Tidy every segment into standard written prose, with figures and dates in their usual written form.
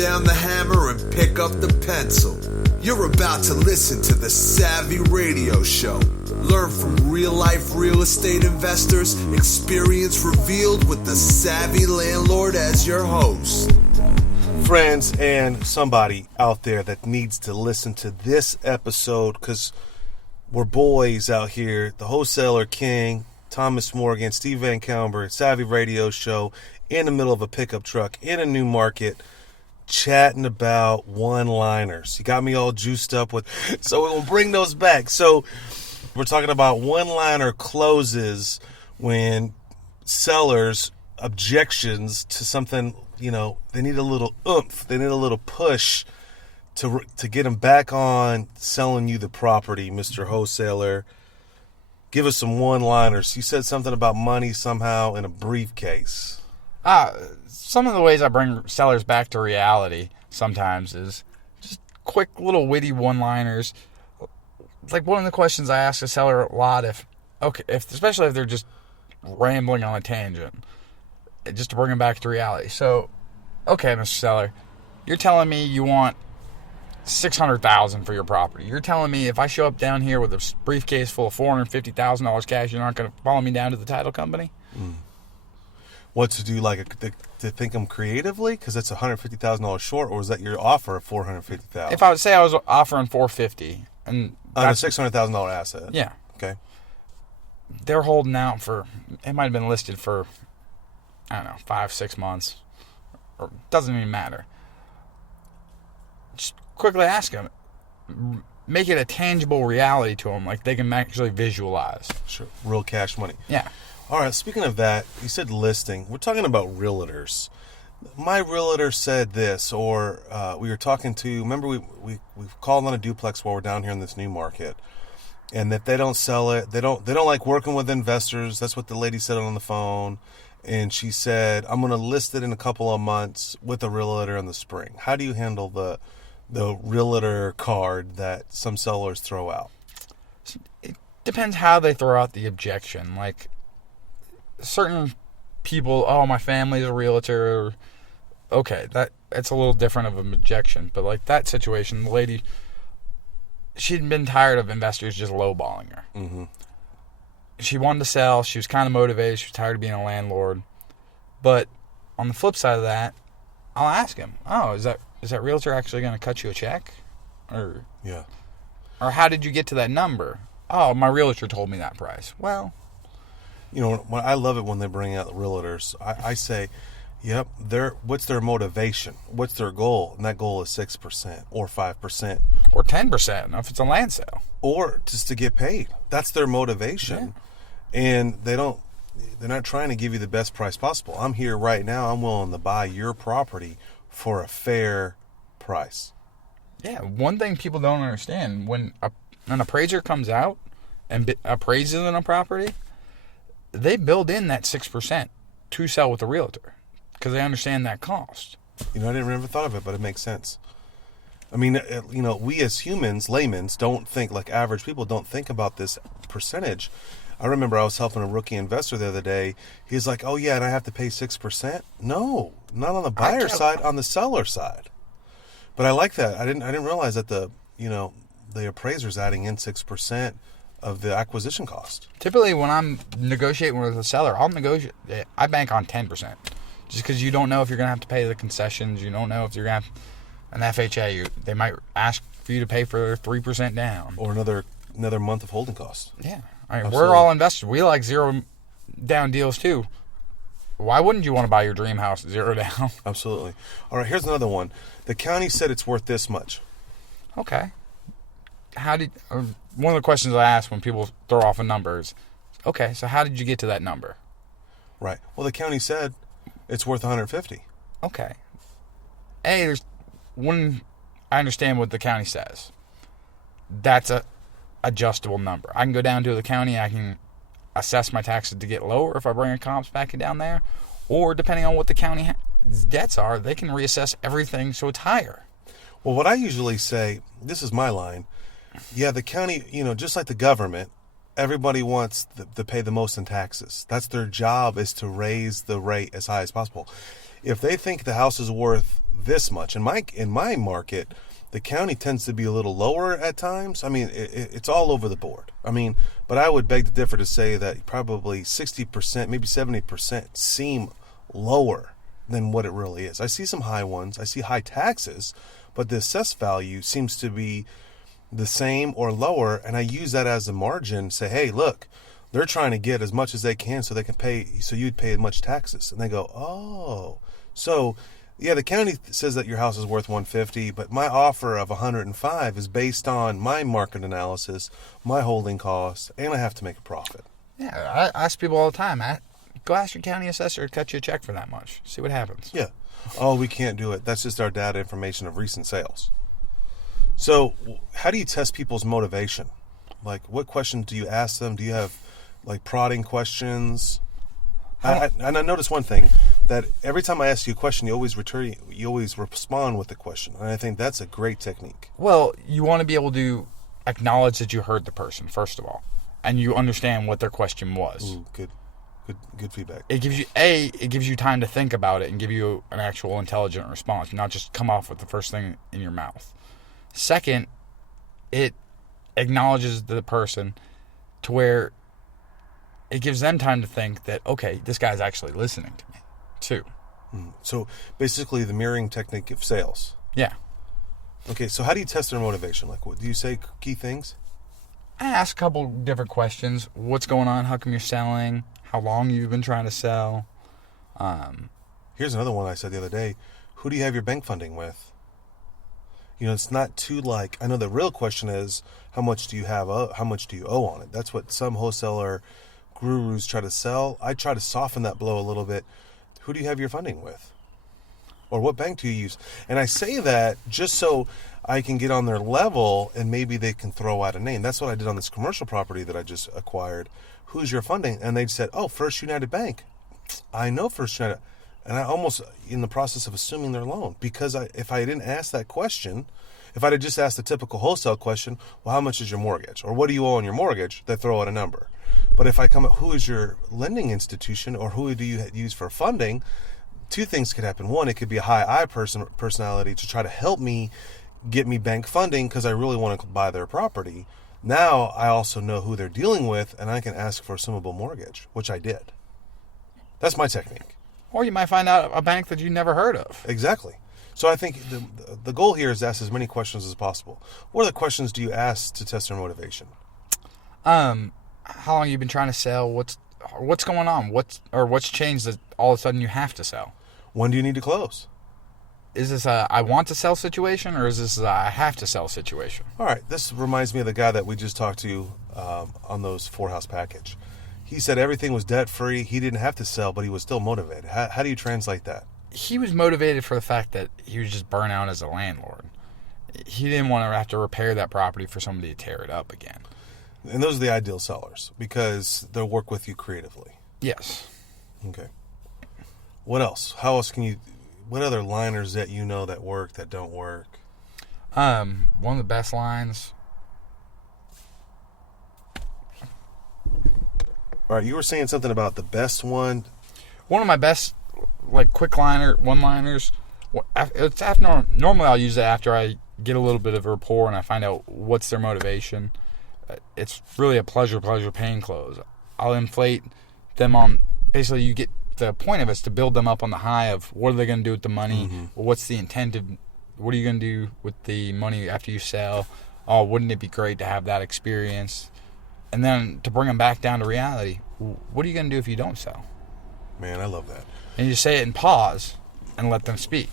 down the hammer and pick up the pencil. You're about to listen to the Savvy Radio Show. Learn from real-life real estate investors, experience revealed with the Savvy Landlord as your host. Friends and somebody out there that needs to listen to this episode, because we're boys out here. The Wholesaler King, Thomas Morgan, Steve Van Callenberg, Savvy Radio Show, in the middle of a pickup truck, in a new market, chatting about one-liners. You got me all juiced up with, so we'll bring those back. So we're talking about one-liner closes when sellers objections to something, you know, they need a little oomph, they need a little push to get them back on selling you the property, Mr. Wholesaler. Give us some one-liners. You said something about money somehow in a briefcase. Some of the ways I bring sellers back to reality sometimes is just quick little witty one-liners. Like one of the questions I ask a seller a lot, especially if they're just rambling on a tangent, just to bring them back to reality. So, okay, Mr. Seller, you're telling me you want $600,000 for your property. You're telling me if I show up down here with a briefcase full of $450,000 cash, you're not going to follow me down to the title company? What to do, to think them creatively? Because that's $150,000 short, or is that your offer of $450,000? If I would say I was offering $450,000 and on a $600,000 asset. Yeah. Okay. They're holding out for, it might have been listed for, I don't know, 5-6 months. Or doesn't even matter. Just quickly ask them. Make it a tangible reality to them, like they can actually visualize. Sure. Real cash money. Yeah. All right, speaking of that, you said listing. We're talking about realtors. My realtor said this, or we were talking to, remember we called on a duplex while we're down here in this new market, and that they don't sell it. They don't like working with investors. That's what the lady said on the phone. And she said, I'm going to list it in a couple of months with a realtor in the spring. How do you handle the realtor card that some sellers throw out? It depends how they throw out the objection. Like, certain people, oh, my family's a realtor. Okay, that's a little different of an objection. But like that situation, the lady, she'd been tired of investors just lowballing her. Mm-hmm. She wanted to sell. She was kind of motivated. She was tired of being a landlord. But on the flip side of that, I'll ask him, oh, is that realtor actually going to cut you a check? Or how did you get to that number? Oh, my realtor told me that price. Well, you know, I love it when they bring out the realtors. I say, yep, what's their motivation? What's their goal? And that goal is 6% or 5%. Or 10% if it's a land sale. Or just to get paid. That's their motivation. Yeah. And they're not trying to give you the best price possible. I'm here right now. I'm willing to buy your property for a fair price. Yeah, one thing people don't understand, when an appraiser comes out and appraises a property, they build in that 6% to sell with a realtor because they understand that cost. You know, I didn't ever thought of it, but it makes sense. I mean, you know, we as humans, laymen, don't think, like average people, don't think about this percentage. I remember I was helping a rookie investor the other day. He's like, oh, yeah, and I have to pay 6%? No, not on the buyer side, on the seller side. But I like that. I didn't realize that the appraiser's adding in 6% of the acquisition cost. Typically, when I'm negotiating with a seller, I bank on 10%. Just because you don't know if you're going to have to pay the concessions. You don't know if you're going to have an FHA. They might ask for you to pay for 3% down. Or another month of holding costs. Yeah. I mean, we're all investors. We like zero down deals too. Why wouldn't you want to buy your dream house 0 down? Absolutely. All right, here's another one. The county said it's worth this much. Okay. One of the questions I ask when people throw off a number is, okay, so how did you get to that number? Right. Well, the county said it's worth $150,000. Okay. There's one. I understand what the county says. That's a adjustable number. I can go down to the county. I can assess my taxes to get lower if I bring a comps back down there, or depending on what the county's debts are, they can reassess everything so it's higher. Well, what I usually say, this is my line. Yeah, the county, just like the government, everybody wants to pay the most in taxes. That's their job, is to raise the rate as high as possible. If they think the house is worth this much, in my market, the county tends to be a little lower at times. I mean, it's all over the board. I mean, but I would beg to differ to say that probably 60%, maybe 70% seem lower than what it really is. I see some high ones. I see high taxes, but the assessed value seems to be the same or lower, and I use that as a margin. Say, hey, look, they're trying to get as much as they can so they can pay, so you'd pay as much taxes. And they go, oh, so yeah, the county says that your house is worth $150, but my offer of $105 is based on my market analysis, my holding costs, and I have to make a profit. Yeah, I ask people all the time, go ask your county assessor to cut you a check for that much. See what happens. Yeah. Oh, we can't do it. That's just our data information of recent sales. So how do you test people's motivation? Like, what questions do you ask them? Do you have, like, prodding questions? And I noticed one thing, that every time I ask you a question, you always respond with a question. And I think that's a great technique. Well, you want to be able to acknowledge that you heard the person, first of all, and you understand what their question was. Ooh, good feedback. It gives you time to think about it and give you an actual intelligent response, not just come off with the first thing in your mouth. Second, it acknowledges the person to where it gives them time to think that, okay, this guy's actually listening to me, too. So basically the mirroring technique of sales. Yeah. Okay, so how do you test their motivation? Like, what do you say key things? I ask a couple different questions. What's going on? How come you're selling? How long you've been trying to sell? Here's another one I said the other day. Who do you have your bank funding with? You know, it's not too like, I know the real question is, how much do you owe on it? That's what some wholesaler gurus try to sell. I try to soften that blow a little bit. Who do you have your funding with? Or what bank do you use? And I say that just so I can get on their level and maybe they can throw out a name. That's what I did on this commercial property that I just acquired. Who's your funding? And they said, oh, First United Bank. I know First United. And I almost in the process of assuming their loan, because if I didn't ask that question, if I'd have just asked the typical wholesale question, well, how much is your mortgage? Or what do you owe on your mortgage? They throw out a number. But if I come up, who is your lending institution, or who do you use for funding? Two things could happen. One, it could be a high I personality to try to help me get me bank funding because I really want to buy their property. Now I also know who they're dealing with, and I can ask for a assumable mortgage, which I did. That's my technique. Or you might find out a bank that you never heard of. Exactly. So I think the goal here is to ask as many questions as possible. What other questions do you ask to test their motivation? How long have you been trying to sell? What's going on? What's changed that all of a sudden you have to sell? When do you need to close? Is this a I want to sell situation, or is this a I have to sell situation? All right. This reminds me of the guy that we just talked to on those 4-house package. He said everything was debt-free. He didn't have to sell, but he was still motivated. How do you translate that? He was motivated for the fact that he was just burnt out as a landlord. He didn't want to have to repair that property for somebody to tear it up again. And those are the ideal sellers because they'll work with you creatively. Yes. Okay. What else? What other liners that you know that work, that don't work? One of the best lines. All right, you were saying something about the best one. One of my best, like, quick one-liners. It's after normally I'll use it after I get a little bit of rapport and I find out what's their motivation. It's really a pleasure paying close. I'll inflate them on. Basically, you get the point of it is to build them up on the high of what are they going to do with the money. Mm-hmm. What's the intent of what are you going to do with the money after you sell? Oh, wouldn't it be great to have that experience? And then to bring them back down to reality, what are you going to do if you don't sell? Man, I love that. And you say it in pause and let them speak.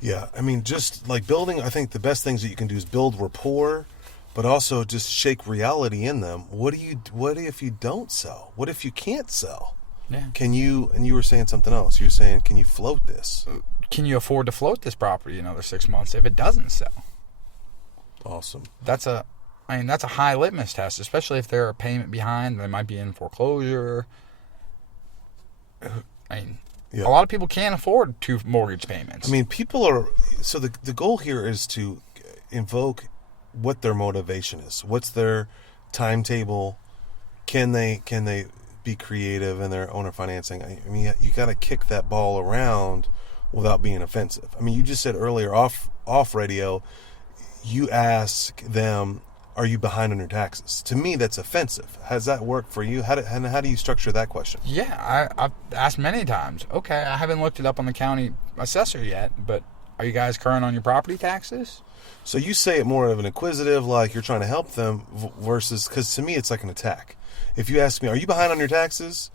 Yeah, I mean, just like building, I think the best things that you can do is build rapport, but also just shake reality in them. What if you don't sell? What if you can't sell? Yeah. And you were saying something else. You were saying, can you float this? Can you afford to float this property another 6 months if it doesn't sell? Awesome. That's a high litmus test, especially if they're a payment behind. They might be in foreclosure. Yeah. A lot of people can't afford 2 mortgage payments. I mean, people are... So the goal here is to invoke what their motivation is. What's their timetable? Can they be creative in their owner financing? I mean, you got to kick that ball around without being offensive. I mean, you just said earlier off radio, you ask them, are you behind on your taxes? To me, that's offensive. Has that worked for you? How do you structure that question? Yeah, I've asked many times. Okay, I haven't looked it up on the county assessor yet, but are you guys current on your property taxes? So you say it more of an inquisitive, like you're trying to help them, versus, because to me it's like an attack. If you ask me, are you behind on your taxes?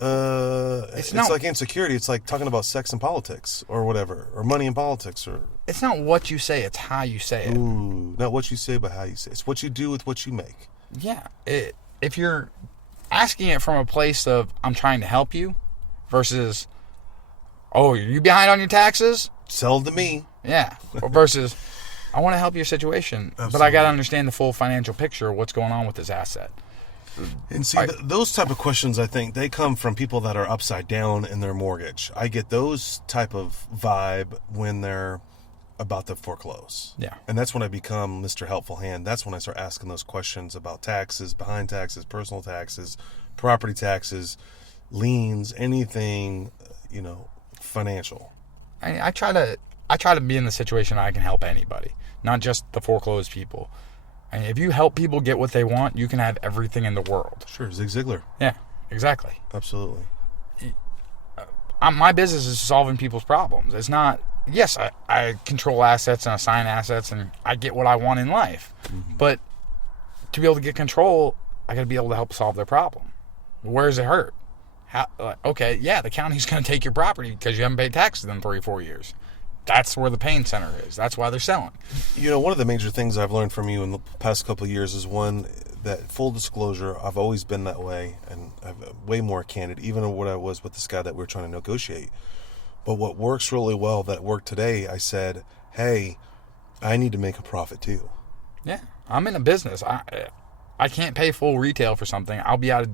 It's like insecurity. It's like talking about sex and politics or whatever, or money and politics. Or it's not what you say, it's how you say it. Ooh, not what you say, but how you say it. It's what you do with what you make. Yeah. If you're asking it from a place of, I'm trying to help you, versus, oh, are you behind on your taxes? Sell to me. Yeah. Or versus, I want to help your situation, Absolutely. But I got to understand the full financial picture of what's going on with this asset. And see, those type of questions, I think, they come from people that are upside down in their mortgage. I get those type of vibe when they're about to foreclose. Yeah. And that's when I become Mr. Helpful Hand. That's when I start asking those questions about taxes, behind taxes, personal taxes, property taxes, liens, anything, financial. I try to be in the situation I can help anybody, not just the foreclosed people. I mean, if you help people get what they want, you can have everything in the world. Sure, Zig Ziglar. Yeah, exactly. Absolutely. My business is solving people's problems. It's not, yes, I control assets and assign assets and I get what I want in life. Mm-hmm. But to be able to get control, I got to be able to help solve their problem. Where does it hurt? Okay, yeah, the county's going to take your property because you haven't paid taxes in 3 or 4 years. That's where the pain center is. That's why they're selling. One of the major things I've learned from you in the past couple of years is, one, that full disclosure, I've always been that way, and I'm way more candid, even what I was with this guy that we were trying to negotiate. But what works really well, that worked today, I said, hey, I need to make a profit too. Yeah, I'm in a business. I can't pay full retail for something. I'll be out of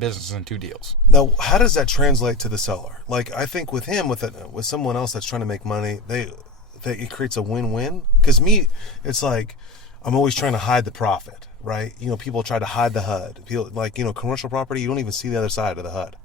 business in 2 deals. Now, how does that translate to the seller? Like, I think with him, with someone else that's trying to make money, it creates a win-win. Because me, it's like I'm always trying to hide the profit, right? People try to hide the HUD. People, commercial property, you don't even see the other side of the HUD.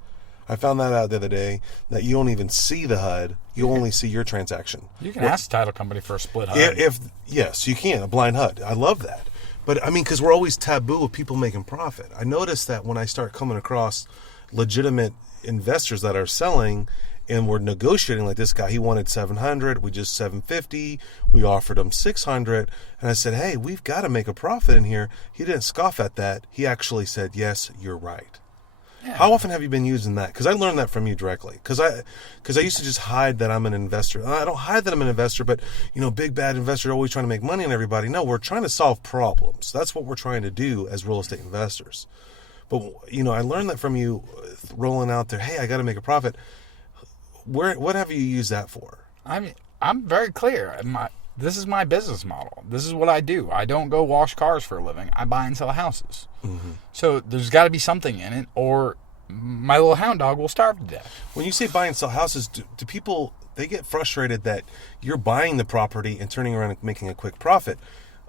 I found that out the other day, that you don't even see the HUD. You only see your transaction. You can ask the title company for a split HUD. Yes, you can, a blind HUD. I love that. But, because we're always taboo of people making profit. I noticed that when I start coming across legitimate investors that are selling and we're negotiating, like this guy, he wanted $700, we just $750, we offered him $600, and I said, hey, we've got to make a profit in here. He didn't scoff at that. He actually said, yes, you're right. Yeah. How often have you been using that? Because I learned that from you directly. Because I used to just hide that I'm an investor. I don't hide that I'm an investor, but, big bad investor always trying to make money on everybody. No, we're trying to solve problems. That's what we're trying to do as real estate investors. But, I learned that from you rolling out there, hey, I got to make a profit. What have you used that for? I'm very clear. This is my business model. This is what I do. I don't go wash cars for a living. I buy and sell houses. Mm-hmm. So there's got to be something in it, or my little hound dog will starve to death. When you say buy and sell houses, do people, they get frustrated that you're buying the property and turning around and making a quick profit?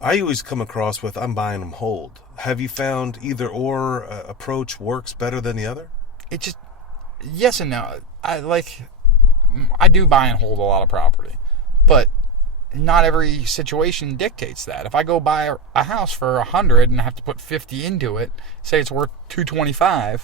I always come across with, I'm buying them hold. Have you found either or approach works better than the other? It just, yes and no. I do buy and hold a lot of property, but not every situation dictates that. If I go buy a house for $100 and I have to put $50 into it, say it's worth $225,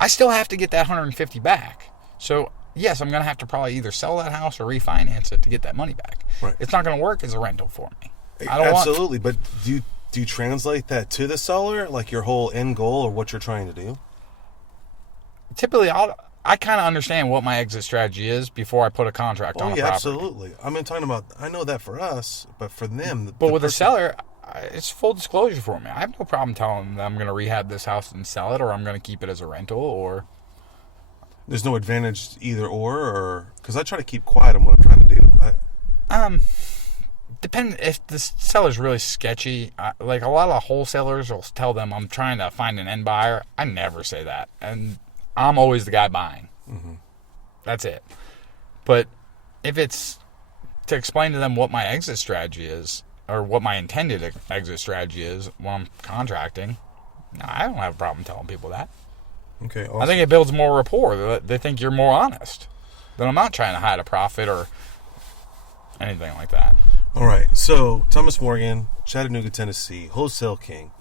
I still have to get that $150 back. So yes, I'm going to have to probably either sell that house or refinance it to get that money back. Right. It's not going to work as a rental for me. Absolutely, but do you translate that to the seller, like your whole end goal or what you're trying to do? Typically, I kind of understand what my exit strategy is before I put a contract on a property. Absolutely. Talking about, I know that for us, but for them. But with a seller, it's full disclosure for me. I have no problem telling them that I'm going to rehab this house and sell it, or I'm going to keep it as a rental, or. There's no advantage either or because I try to keep quiet on what I'm trying to do. Depend if the seller's really sketchy. Like a lot of wholesalers will tell them I'm trying to find an end buyer. I never say that, and I'm always the guy buying. Mm-hmm. That's it. But if it's to explain to them what my exit strategy is, or what my intended exit strategy is when I'm contracting, I don't have a problem telling people that. Okay. Awesome. I think it builds more rapport. They think you're more honest. then I'm not trying to hide a profit or anything like that. All right. So, Thomas Morgan, Chattanooga, Tennessee, wholesale king.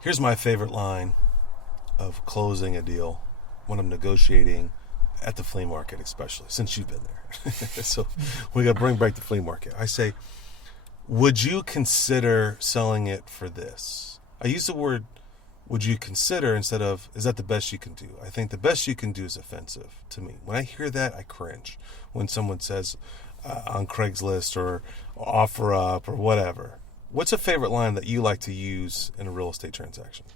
Here's my favorite line of closing a deal when I'm negotiating at the flea market, especially since you've been there. So we got to bring back the flea market. I say, would you consider selling it for this? I use the word would you consider instead of is that the best you can do? I think the best you can do is offensive to me. When I hear that, I cringe. When someone says on Craigslist or offer up or whatever. What's a favorite line that you like to use in a real estate transaction?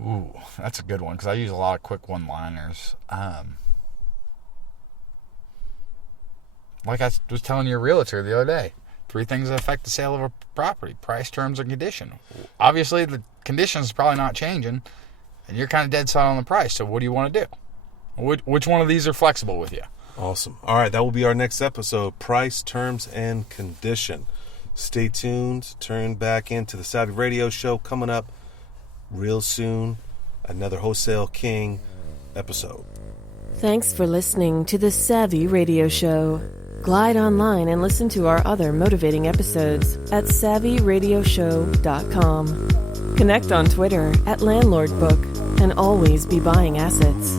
Ooh, that's a good one because I use a lot of quick one-liners. Like I was telling your realtor the other day, 3 things that affect the sale of a property: price, terms, and condition. Obviously, the condition is probably not changing, and you're kind of dead set on the price. So what do you want to do? Which one of these are flexible with you? Awesome. All right, that will be our next episode, price, terms, and condition. Stay tuned. Turn back into the Savvy Radio Show coming up real soon. Another Wholesale King episode. Thanks for listening to the Savvy Radio Show. Glide online and listen to our other motivating episodes at savvyradioshow.com. Connect on Twitter at LandlordBook and always be buying assets.